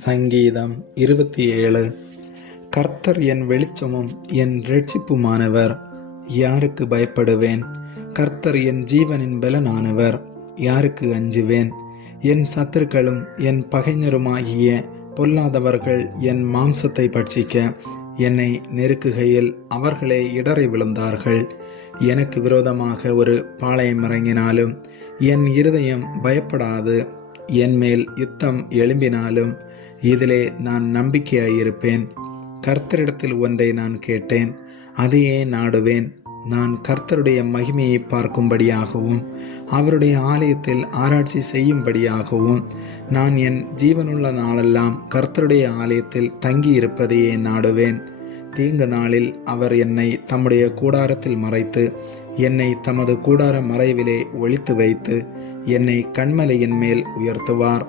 சங்கீதம் 27. கர்த்தர் என் வெளிச்சமும் என் இரட்சிப்புமானவர், யாருக்கு பயப்படுவேன்? கர்த்தர் என் ஜீவனின் பலனானவர், யாருக்கு அஞ்சுவேன்? என் சத்துருக்களும் என் பகைஞருமாகிய பொல்லாதவர்கள் என் மாம்சத்தை பட்சிக்க என்னை நெருக்குகையில் அவர்களே இடறி விழுந்தார்கள். எனக்கு விரோதமாக ஒரு பாளையம் இறங்கினாலும் என் இருதயம் பயப்படாது. என் மேல் யுத்தம் எழும்பினாலும் இதிலே நான் நம்பிக்கையாயிருப்பேன். கர்த்தரிடத்தில் ஒன்றை நான் கேட்டேன், அதையே நாடுவேன். நான் கர்த்தருடைய மகிமையை பார்க்கும்படியாகவும் அவருடைய ஆலயத்தில் ஆராய்ச்சி செய்யும்படியாகவும் நான் என் ஜீவனுள்ள நாளெல்லாம் கர்த்தருடைய ஆலயத்தில் தங்கியிருப்பதையே நாடுவேன். தீங்கு நாளில் அவர் என்னை தம்முடைய கூடாரத்தில் மறைத்து என்னை தமது கூடார மறைவிலே ஒளித்து வைத்து என்னை கண்மலையின் மேல் உயர்த்துவார்.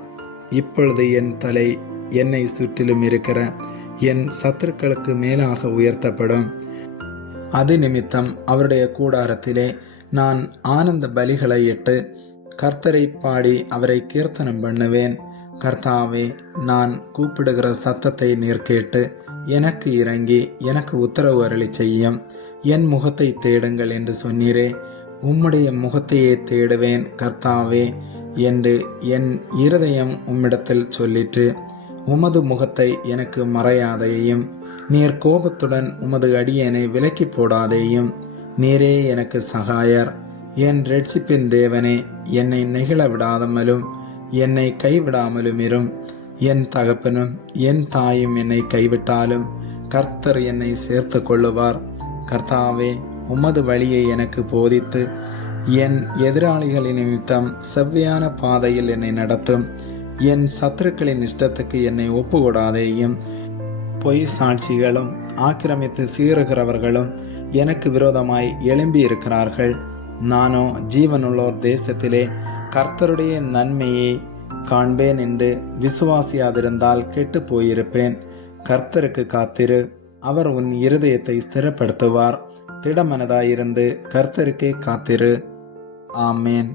இப்பொழுது என் தலை என்னை சுற்றிலும் இருக்கிற என் சத்துருக்களுக்கு மேலாக உயர்த்தப்படும். அது நிமித்தம் அவருடைய கூடாரத்திலே நான் ஆனந்த பலிகளை இட்டு கர்த்தரை பாடி அவரை கீர்த்தனம் பண்ணுவேன். கர்த்தாவே, நான் கூப்பிடுகிற சத்தத்தை நீர் கேட்டு எனக்கு இறங்கி எனக்கு உத்தரவு அருளி செய்யும். என் முகத்தை தேடுங்கள் என்று சொன்னீரே, உம்முடைய முகத்தையே தேடுவேன் கர்த்தாவே என்று என் இருதயம் உம்மிடத்தில் சொல்லிற்று. உமது முகத்தை எனக்கு மறையாதையும், நீர் கோபத்துடன் உமது அடியேனை விலக்கி போடாதேயும். நீரே எனக்கு சகாயர், என் இரட்சிப்பின் தேவனே, என்னை நெகிழ விடாதமலும் என்னை கைவிடாமலும் இரும். என் தகப்பனும் என் தாயும் என்னை கைவிட்டாலும் கர்த்தர் என்னை சேர்த்து கொள்ளுவார். கர்த்தாவே, உமது வழியை எனக்கு போதித்து என் எதிராளிகளின் நிமித்தம் செவ்வையான பாதையில் என்னை நடத்தும். என் சத்துருக்களின் இஷ்டத்துக்கு என்னை ஒப்புவிடாதேயும். பொய் சாட்சிகளும் ஆக்கிரமித்து சீறுகிறவர்களும் எனக்கு விரோதமாய் எழும்பி இருக்கிறார்கள். நானோ ஜீவனுள்ளோர் தேசத்திலே கர்த்தருடைய நன்மையை காண்பேன் என்று விசுவாசியாதிருந்தால் கெட்டு போயிருப்பேன். கர்த்தருக்கு காத்திரு, அவர் உன் இருதயத்தை ஸ்திரப்படுத்துவார். திடமனதாயிருந்து கர்த்தருக்கே காத்திரு. ஆமேன்.